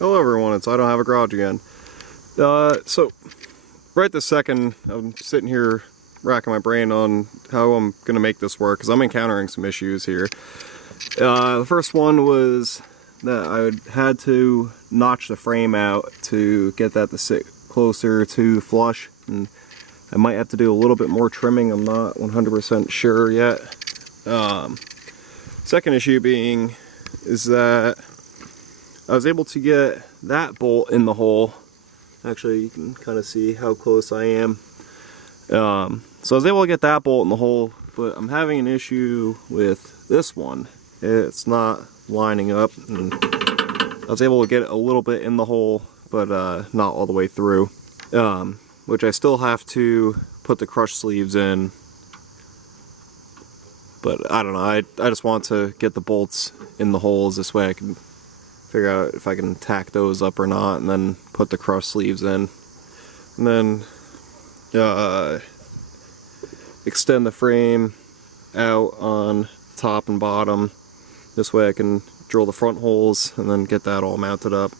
Hello everyone, it's I Don't Have a Garage again. So, right this second, I'm sitting here racking my brain on how I'm going to make this work, because I'm encountering some issues here. The first one was that I had to notch the frame out to get that to sit closer to flush, and I might have to do a little bit more trimming. I'm not 100% sure yet. Second issue being is that I was able to get that bolt in the hole. Actually, you can kind of see how close I am. So I was able to get that bolt in the hole, but I'm having an issue with this one. It's not lining up, and I was able to get it a little bit in the hole, but not all the way through. Which I still have to put the crush sleeves in. But I don't know, I just want to get the bolts in the holes, this way I can figure out if I can tack those up or not, and then put the crush sleeves in. And then extend the frame out on top and bottom. This way I can drill the front holes and then get that all mounted up.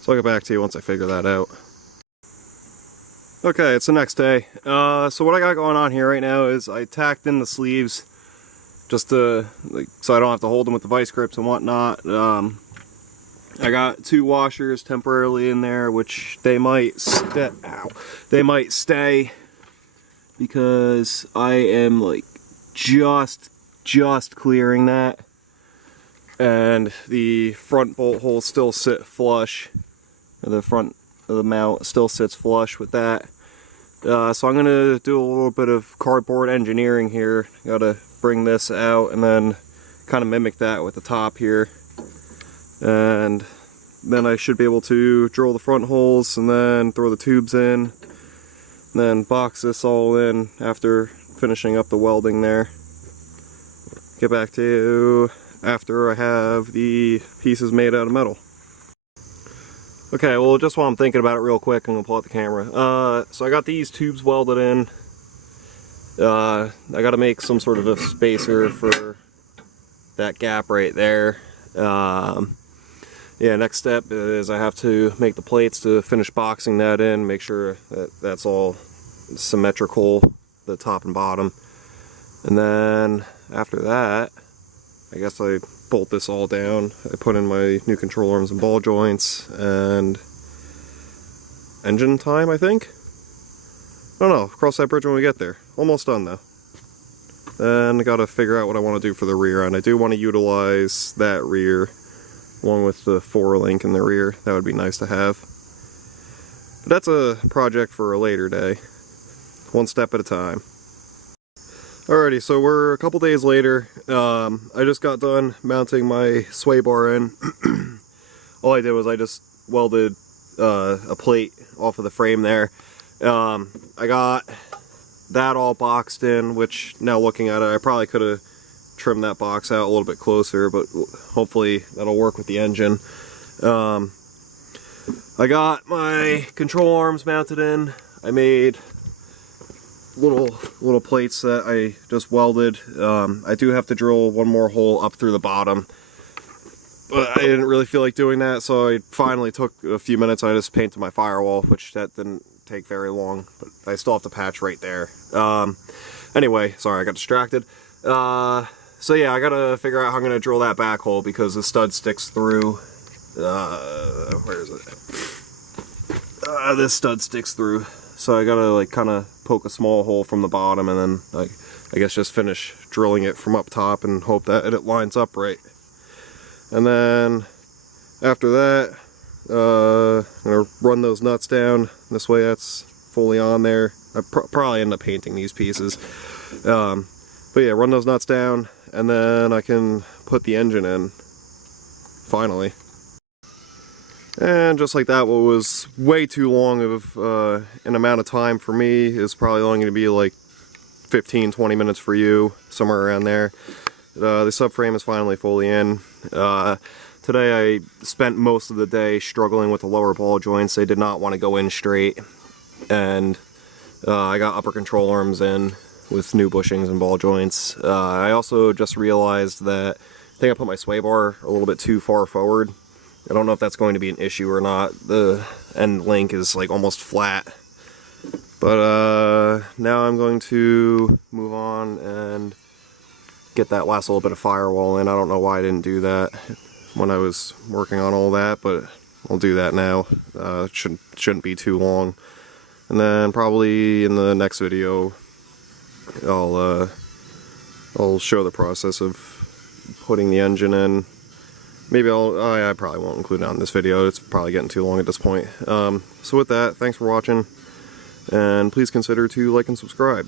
So I'll get back to you once I figure that out. Okay, it's the next day. So what I got going on here right now is I tacked in the sleeves just to, so I don't have to hold them with the vice grips and whatnot. I got 2 washers temporarily in there, which they might stay because I am like just clearing that, and the front bolt holes still sit flush. The front of the mount still sits flush with that. So I'm gonna do a little bit of cardboard engineering here. Gotta bring this out and then kind of mimic that with the top here. And then I should be able to drill the front holes and then throw the tubes in, and then box this all in after finishing up the welding there. Get back to you after I have the pieces made out of metal. Okay, well, just while I'm thinking about it real quick, I'm gonna pull out the camera. So I got these tubes welded in. I gotta make some sort of a spacer for that gap right there. Yeah, next step is I have to make the plates to finish boxing that in, make sure that that's all symmetrical, the top and bottom. And then after that, I guess I bolt this all down. I put in my new control arms and ball joints and engine time, I think? I don't know, cross that bridge when we get there. Almost done though. Then I gotta figure out what I want to do for the rear end. I do want to utilize that rear along with the 4-link in the rear. That would be nice to have. But that's a project for a later day. One step at a time. Alrighty, so we're a couple days later. I just got done mounting my sway bar in. All I did was I just welded a plate off of the frame there. I got that all boxed in, which now looking at it, I probably could have trimmed that box out a little bit closer, but hopefully that'll work with the engine. I got my control arms mounted in. I made little plates that I just welded. I do have to drill one more hole up through the bottom, but I didn't really feel like doing that, so I finally took a few minutes and I just painted my firewall, which that didn't take very long, but I still have to patch right there. Anyway, sorry, I got distracted. So yeah, I gotta figure out how I'm gonna drill that back hole because the stud sticks through. Where is it? This stud sticks through. So I gotta like kind of poke a small hole from the bottom and then like I guess just finish drilling it from up top and hope that it lines up right. And then after that, I'm gonna run those nuts down. This way that's fully on there. I probably end up painting these pieces. But yeah, run those nuts down and then I can put the engine in, finally. And just like that, what was way too long of an amount of time for me is probably only going to be like 15-20 minutes for you, somewhere around there. The subframe is finally fully in. Today I spent most of the day struggling with the lower ball joints. They did not want to go in straight, and I got upper control arms in with new bushings and ball joints. I also just realized that I think I put my sway bar a little bit too far forward. I don't know if that's going to be an issue or not. The end link is like almost flat. But now I'm going to move on and get that last little bit of firewall in. I don't know why I didn't do that when I was working on all that, but I'll do that now. Shouldn't be too long. And then probably in the next video I'll show the process of putting the engine in. Maybe I probably won't include it on this video. It's probably getting too long at this point. So with that, thanks for watching, and please consider to like and subscribe.